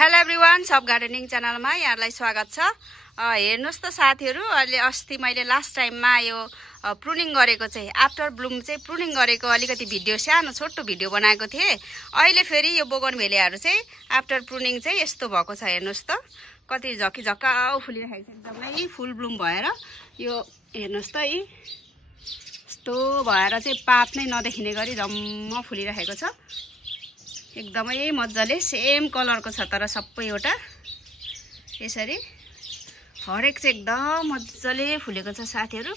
Hello everyone, सब gardening च्यानलमा यहाँलाई स्वागत छ। हेर्नुस् त साथीहरु, अहिले अस्ति मैले लास्ट टाइममा यो प्रुनिङ गरेको चाहिँ आफ्टर ब्लुम चाहिँ प्रुनिङ गरेको अलिकति भिडियो सानो छोटो भिडियो बनाएको थिएँ। अहिले फेरि यो बोगनभेलियाहरु चाहिँ आफ्टर प्रुनिङ चाहिँ यस्तो भएको छ। हेर्नुस् त कति झकी झकाउ फुलिरहेको छ, एकदमै फुल ब्लुम भएर। यो हेर्नुस् त यस्तो भएर चाहिँ पात नै नदेखिने गरी जम्म फुलिरहेको छ। एकदमै मज्जाले सेम कलरको छ, तर सबै एउटा यसरी हरेक चाहिँ एकदम मज्जाले फुलेको छ साथीहरु।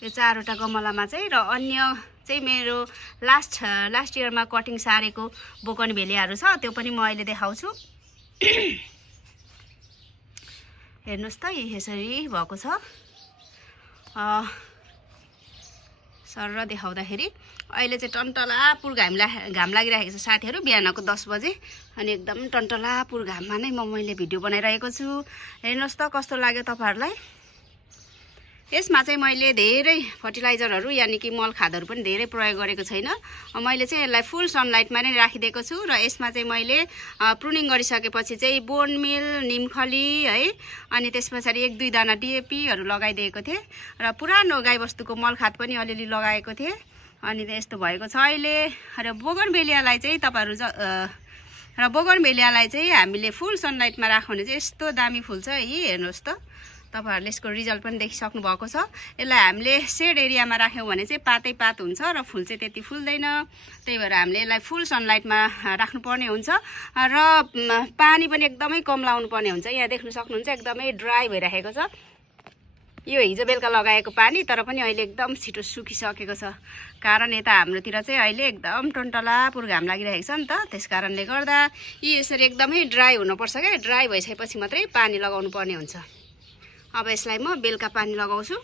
यो चारवटा गमलामा चाहिँ, र अन्य चाहिँ मेरो लास्ट इयरमा कटिङ सारेको बोगनभेलियाहरु छ, त्यो पनि म अहिले देखाउँछु। हेर्नुस् त यसरी भएको छ। सर देखाउँदाखेरि अहिले चाहिँ टन्टलापुर घाम लागिरहेको छ साथीहरु। बिहानको 10 बजे अनि एकदम टन्टलापुर घाममा नै मैले भिडियो बनाइरहेको छु। हेर्नुस् त कस्तो लाग्यो तपाईहरुलाई। यसमा चाहिँ मैले धेरै फर्टिलाइजरहरु यानी कि मल खादहरु पनि धेरै प्रयोग गरेको छैन। मैले चाहिँ यसलाई फुल सनलाइटमा नै राखिदिएको छु, र यसमा चाहिँ मैले प्रुनिङ गरिसकेपछि चाहिँ बोन मिल, निमखली है, अनि त्यसपछि 1-2 दाना डीएपीहरु लगाइदिएको थिएँ, र पुरानो गाईबस्तुको मल खाद पनि अलिअलि लगाएको थिएँ। अनि यस्तो भएको छ अहिले। र बोगनभेलियालाई चाहिँ हामीले फुल सनलाइटमा राख्यो भने चाहिँ यस्तो दामी फुल्छ है। हेर्नुस् त तपाईहरुले यसको रिजल्ट पनि देखिसक्नु भएको छ। यसलाई हामीले शेड एरियामा राख्यौं भने चाहिँ पातै पात हुन्छ, र फुल चाहिँ त्यति फुल्दैन। त्यही भएर हामीले यसलाई फुल सनलाइटमा राख्नुपर्ने हुन्छ, र पानी पनि एकदमै कम लाउनु पर्ने हुन्छ। यहाँ देख्न सक्नुहुन्छ एकदमै ड्राई भइरहेको छ। यो हिजो बेलुका लगाएको पानी, तर पनि अहिले एकदम छिटो सुकिसकेको छ। कारण यता हाम्रोतिर चाहिँ अहिले एकदम टन्टलापुर घाम लागिरहेको छ नि त, त्यसकारणले गर्दा यी यसरी एकदमै ड्राई हुनुपर्छ के। ड्राई भइसकेपछि मात्रै पानी लगाउनु पर्ने हुन्छ। अब यसलाई म बेलुका पानी लगाउँछु।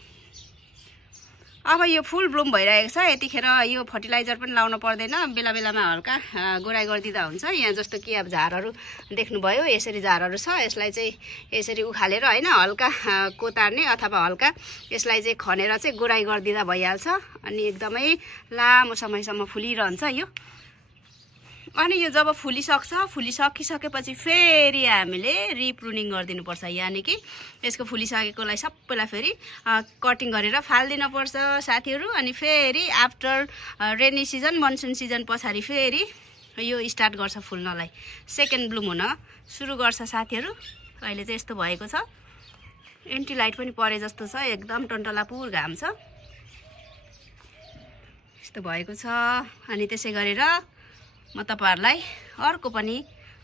अब यो फुल ब्लुम भइरहेको छ, यतिखेर यो फर्टिलाइजर पनि लाउनु पर्दैन, बेला बेलामा हल्का गोराई गरिदिँदा हुन्छ। यहाँ जस्तो कि अब झारहरू देख्नुभयो, यसरी झारहरू छ, यसलाई चाहिँ यसरी उखालेर हैन हल्का कोतार्ने अथवा हल्का यसलाई चाहिँ खनेर चाहिँ गोराई गरिदिँदा भइहाल्छ। अनि एकदमै लामो समयसम्म फुलिरहन्छ यो। अनि यो जब फुलिसकिसकेपछि फेरि हामीले रिप्रुनिङ गरिदिनुपर्छ, यानी कि यसको फुलिसकेकोलाई सबैलाई फेरि कटिङ गरेर फाल्दिनु पर्छ साथीहरु। अनि फेरि after rainy season, monsoon season पछाडि फेरि यो स्टार्ट गर्छ फुल्नलाई, सेकेन्ड ब्लुम हुन सुरु गर्छ साथीहरु। अहिले चाहिँ यस्तो भएको छ। एन्टी लाइट पनि परे जस्तो छ, एकदम टन्टलापुर घाम छ, यस्तो भएको छ। अनि त्यसै गरेर म तपाईहरुलाई अर्को पनि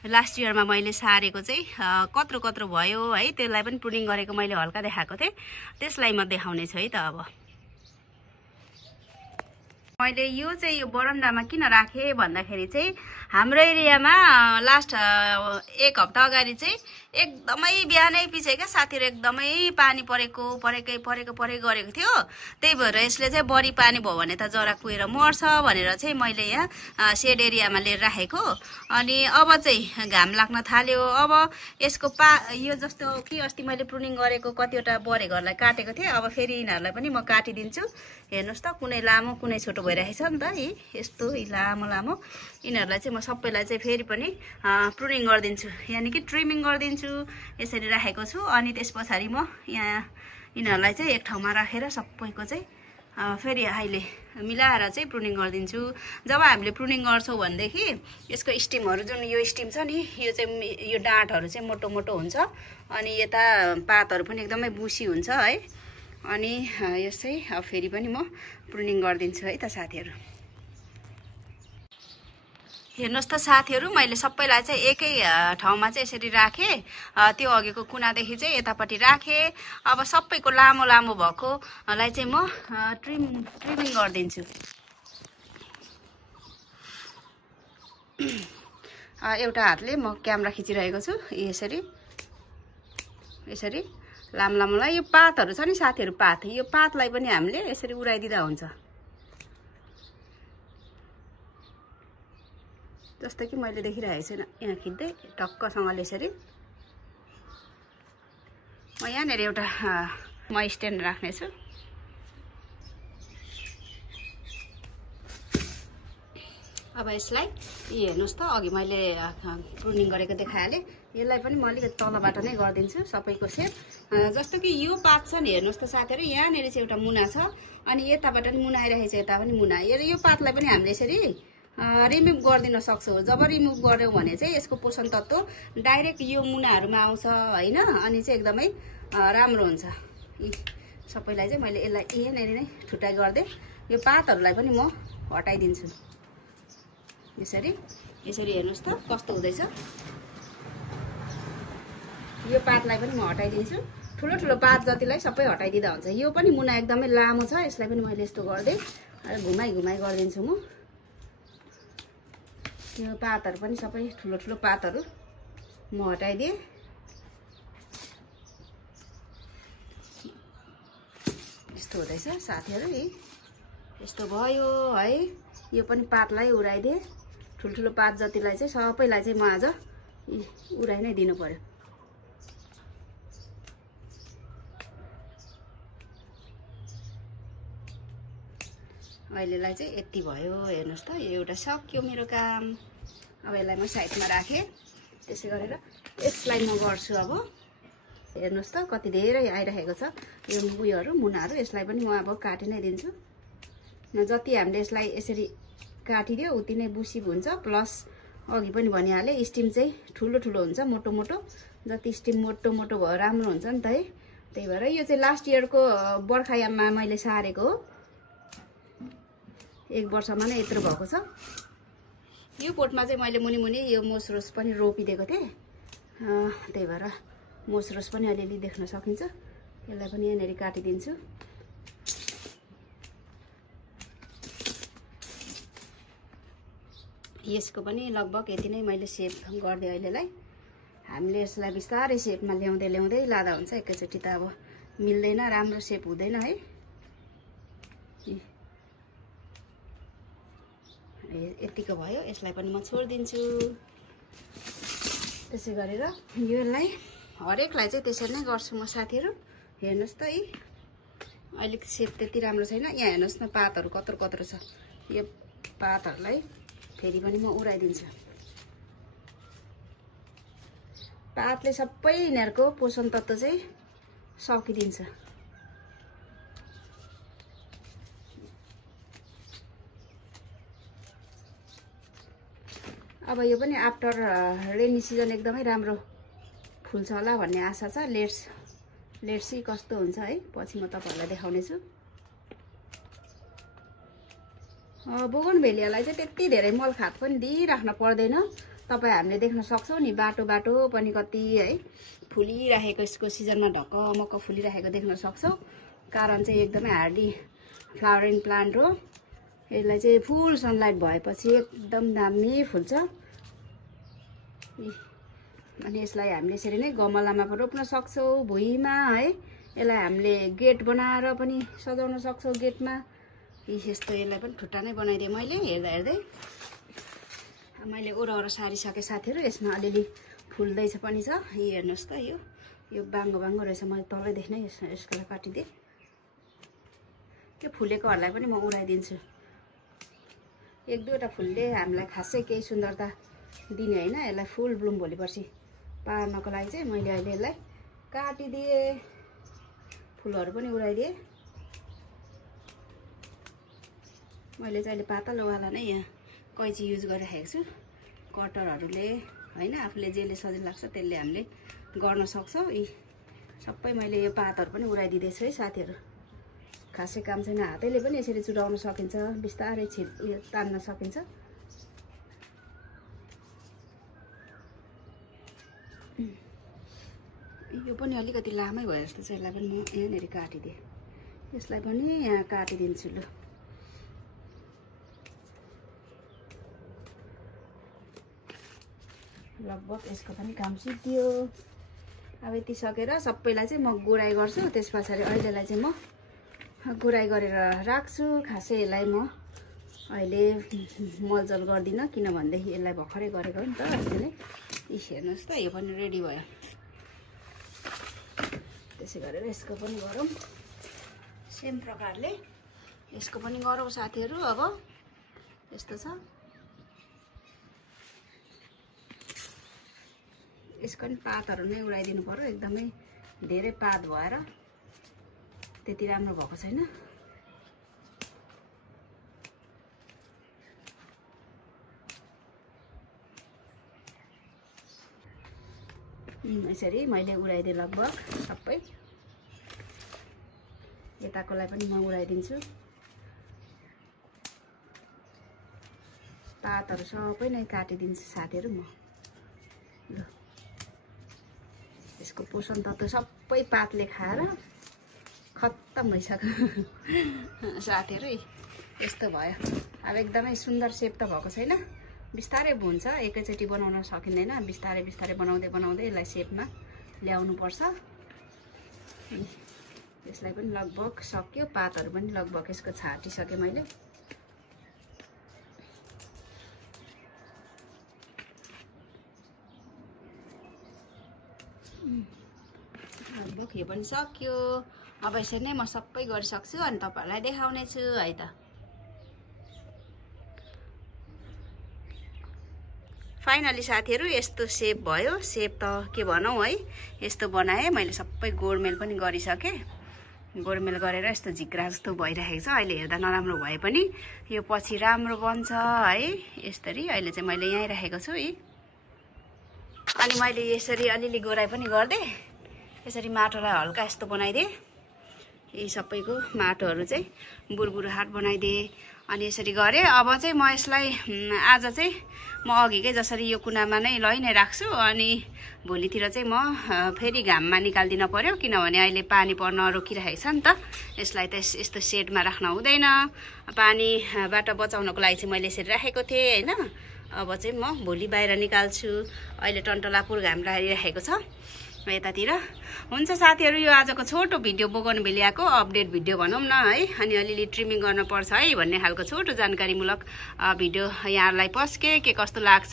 लास्ट इयरमा मैले सारेको चाहिँ कत्रो भयो है, त्यसलाई पनि प्रुनिङ गरेको मैले हल्का देखाएको थिएँ, त्यसलाई म देखाउने छु है त। अब मैले यो चाहिँ यो बरन्डामा किन राखे भन्दाखेरि चाहिँ हाम्रो एरियामा लास्ट 1 हप्ता अगाडि चाहिँ एकदमै बिहानै पछि क्या साथीहरु एकदमै पानी परेको गरेको थियो। त्यही भएर यसले चाहिँ बढी पानी भयो भने त जरा कुएर मर्छ भनेर चाहिँ मैले यहाँ शेड एरियामा लिएर राखेको। अनि अब चाहिँ घाम लाग्न थाल्यो। अब यसको यो जस्तो कि अस्ति मैले प्रुनिङ गरेको कतिवटा बढे घरलाई काटेको थिएँ, अब फेरि यिनीहरुलाई पनि म काटिदिन्छु। हेर्नुस् त कुनै लामो कुनै छोटो भइरहेछ नि त है, यस्तो लामो यिनीहरुलाई चाहिँ म सबैलाई चाहिँ फेरि पनि प्रुनिङ गरिदिन्छु, यानी कि ट्रिमिङ गरिदिन्छु। यसरी राखेको छु। अनि त्यसपछि म यहाँ यिनीहरुलाई चाहिँ एक ठाउँमा राखेर सबैको चाहिँ फेरि अहिले मिलाएर चाहिँ प्रुनिङ गरिदिन्छु। जब हामीले प्रुनिङ गर्छौं भनेदेखि यसको स्टिमहरु, जुन यो स्टिम छ नि, यो चाहिँ यो डाँठहरु चाहिँ मोटो हुन्छ, अनि यता पातहरु पनि एकदमै बुसी हुन्छ है। अनि यसै फेरि पनि म प्रुनिङ गरिदिन्छु है त साथीहरु। हेर्नुस् त साथीहरु, मैले सबैलाई चाहिँ एकै ठाउँमा चाहिँ यसरी राखे। त्यो अघिको कुनादेखि चाहिँ यतापट्टि राखे। अब सबैको लामो भएकोलाई चाहिँ म ट्रिमिङ गरिदिन्छु। एउटा हातले म क्यामेरा खिचिरहेको छु। यसरी लामोलाई यो पातहरु छ नि साथीहरु, यो पातलाई पनि हामीले यसरी उडाइदिँदा हुन्छ। जस्तो कि मैले देखिरहेको छु यहाँ खिच्दै टक्कसँगले यसरी। म यहाँनिर एउटा स्ट्यान्ड राख्ने छु। अब यसलाई हेर्नुहोस् त अघि मैले प्रुनिङ गरेको देखाइहालेँ यसलाई पनि म अलिकति तलबाट नै गरिदिन्छु सबैको सेप जस्तो कि यो पात छ नि हेर्नुहोस् त साथीहरू यहाँनिर चाहिँ एउटा मुना छ अनि यताबाट पनि मुना आइरहेको छ यता पनि मुना यो पातलाई पनि हामीले यसरी रिमुभ गरिदिन सक्छौँ जब रिमुभ गऱ्यौँ भने चाहिँ यसको पोषण तत्त्व डाइरेक्ट यो मुनाहरूमा आउँछ होइन अनि चाहिँ एकदमै राम्रो हुन्छ यी सबैलाई चाहिँ मैले यसलाई यहाँनिर नै छुट्टाइ गरिदिएँ यो पातहरूलाई पनि म हटाइदिन्छु यसरी हेर्नुहोस् त कस्तो हुँदैछ यो पातलाई पनि म हटाइदिन्छु ठुलो ठुलो पात जतिलाई सबै हटाइदिँदा हुन्छ यो पनि मुना एकदमै लामो छ यसलाई पनि मैले यस्तो गर्दै घुमाइ गरिदिन्छु म यो पातहरू पनि सबै ठुलो ठुलो पातहरू म हटाइदिएँ यस्तो हुँदैछ साथीहरू यस्तो भयो है यो पनि पातलाई उडाइदिएँ ठुल्ठुलो पात जतिलाई चाहिँ सबैलाई चाहिँ म आज उडाइ नै दिनु पर्यो अहिलेलाई चाहिँ यति भयो हेर्नुहोस् त यो एउटा सक्यो मेरो काम अब यसलाई म साइडमा राखेँ त्यसै गरेर यसलाई म गर्छु अब हेर्नुहोस् त कति धेरै आइरहेको छ यो उयोहरू मुनाहरू यसलाई पनि म अब काटि नै दिन्छु जति हामीले यसलाई यसरी काटिदियो उति नै बुसी हुन्छ प्लस अघि पनि भनिहालेँ स्टिम चाहिँ ठुलो ठुलो हुन्छ मोटो मोटो जति स्टिम मोटो मोटो भयो राम्रो हुन्छ नि त है त्यही भएर यो चाहिँ लास्ट इयरको बर्खायाममा मैले सारेको हो 1 वर्षमा नै यत्रो भएको छ यो पोटमा चाहिँ मैले मुनि मुनि यो मोसरोस पनि रोपिदिएको थिएँ त्यही भएर मोसरोस पनि अलिअलि देख्न सकिन्छ यसलाई पनि यहाँनिर काटिदिन्छु यसको पनि लगभग यति नै मैले सेप गरिदिएँ अहिलेलाई हामीले यसलाई बिस्तारै सेपमा ल्याउँदै लाँदा हुन्छ एकैचोटि त अब मिल्दैन राम्रो सेप हुँदैन है यतिको भयो यसलाई पनि म छोडिदिन्छु त्यसै गरेर यसलाई हरेकलाई चाहिँ त्यसरी नै गर्छु म साथीहरू हेर्नुहोस् त है अलिक सेप त्यति राम्रो छैन यहाँ हेर्नुहोस् न पातहरू कत्रो छ यो पातहरूलाई फेरि पनि म उडाइदिन्छु पातले सबै यिनीहरूको पोषण तत्त्व चाहिँ सकिदिन्छ अब यो पनि आफ्टर रेनी सिजन एकदमै राम्रो फुल्छ होला भन्ने आशा छ लेट्स सी कस्तो हुन्छ है पछि म तपाईहरुलाई देखाउने छु बोगनभेलियालाई चाहिँ त्यति धेरै मलखात पनि दिइराख्न पर्दैन तपाई हामीले देख्न सक्छौं नि बाटो पनि कति है फुलिराखेको यसको सिजनमा ढकमक फुलिराखेको देख्न सक्छौं कारण चाहिँ एकदमै हार्डी फ्लावरिङ प्लान्ट हो यसलाई चाहिँ फुल सनलाइट भएपछि एकदम दामी फुल्छ अनि यसलाई हामीले यसरी नै गमलामा पनि रोप्न सक्छौं भुइँमा है यसलाई हामीले गेट बनाएर पनि सजाउन सक्छौं गेटमा यस्तो यसलाई पनि ठुट्टा नै बनाइदिए मैले हेर्दै मैले ओरर सारिसके साथीहरु यसमा अलिअलि फुल्दैछ पनि छ हेर्नुस् त यो बाङ्गो रहेछ मैले तलैदेखि नै यसलाई काटिदिए त्यो फुलेकोहरुलाई पनि म उडाइदिन्छु एक दुईवटा फुलले हामीलाई खासै केही सुन्दरता दिने हैन यसलाई फुल ब्लुम भोलिपर्सि पार्नको लागि चाहिँ मैले अहिले यसलाई काटिदिए फुलहरु पनि उडाइदिए मैले चाहिँ अहिले पातलोवाला नै यहाँ कैची युज गरिरहेको छु कटरहरुले हैन आफूले जेले सजिलो लाग्छ त्यसले हामीले गर्न सक्छौं सबै मैले यो पातहरु पनि उडाइदिदै छु है साथीहरु खासै काम छैन हातैले पनि यसरी चुडाउन सकिन्छ बिस्तारै उयो तान्न सकिन्छ यो पनि अलिकति लामै भयो जस्तो छ यसलाई पनि म यहाँनेरि काटिदिए यसलाई पनि यहाँ काटिदिन्छु ल लगभग यसको पनि काम सिद्धियो अब यति सकेर सबैलाई चाहिँ म गुराई गर्छु त्यसपछि अहिलेलाई चाहिँ म गुराई गरेर राख्छु खासै यसलाई म अहिले मलजल गर्दिन किन भन्देखि यसलाई भर्खरै गरेको हो नि त अहिले हेर्नुस् त यो पनि रेडी भयो त्यसै गरेर यसको पनि गरौँ सेम प्रकारले यसको पनि गरौँ साथीहरु अब यस्तो छ यसको पनि पातहरू नै उडाइदिनु पर्यो एकदमै धेरै पात भएर त्यति राम्रो भएको छैन यसरी मैले उडाइदिए लगभग सबै यताकोलाई पनि म उडाइदिन्छु पातहरू सबै नै काटिदिन्छु साथीहरु म ल यसको पोषण तत्त्व सबै पातले खाएर खत्तम भइसक्यो साथीहरु यस्तो भयो अब एकदमै सुन्दर शेप त भएको छैन बिस्तारै भुन्छ एकैचोटी बनाउन सकिँदैन बिस्तारै बिस्तारै बनाउँदै बनाउँदै यसलाई शेपमा ल्याउनु पर्छ यसलाई पनि लगभग सक्यो पातहरू पनि लगभग यसको छाटिसके मैले लगभग यो पनि सक्यो अब यसरी नै म सबै गरिसक्छु अनि तपाईहरुलाई देखाउने छु है त फाइनली साथीहरु यस्तो शेप भयो शेप त के भनौं है यस्तो बनाए मैले सबै गोडमेल पनि गरिसके गोडमेल गरेर यस्तो झिक्रा जस्तो भइरहेको छ अहिले हेर्दा नराम्रो भए पनि यो पछि राम्रो बन्छ है यसरी अहिले चाहिँ मैले यही राखेको छु है अनि मैले यसरी अलिअलि गोराइ पनि गर्दै यसरी माटोलाई हल्का यस्तो बनाइदिए यी सबैको माटोहरू चाहिँ बुरबुर हाट बनाइदिए अनि यसरी गरे अब चाहिँ म यसलाई आज चाहिँ म अघिकै जसरी यो कुनामा नै लइ नै राख्छु अनि भोलितिर चाहिँ म फेरि घाममा निकाल्दिन पर्यो किनभने अहिले पानी पर्न रोकिरहेको छ नि त यसलाई त यस्तो शेडमा राख्न हुँदैन पानीबाट बचाउनको लागि चाहिँ मैले यसरी राखेको थिएँ हैन अब चाहिँ म भोलि बाहिर निकाल्छु अहिले टन्टलापुर घाम लागिरहेको छ यतातिर हुन्छ साथीहरु यो आजको छोटो भिडियो बोगनभेलियाको अपडेट भिडियो भनौं न है अनि अलिअलि ट्रिमिङ गर्न पर्छ है भन्ने खालको छोटो जानकारीमूलक भिडियो यहाँहरुलाई पस्के के कस्तो लाग्छ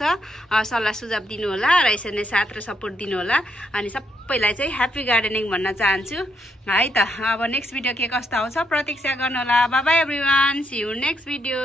सल्लाह सुझाव दिनु होला र यसरी नै साथ र सपोर्ट दिनु होला अनि सबैलाई चाहिँ ह्यापी गार्डनिङ भन्न चाहन्छु है त अब नेक्स्ट भिडियो के कस्तो आउँछ प्रतीक्षा गर्नु होला bye bye everyone see you next video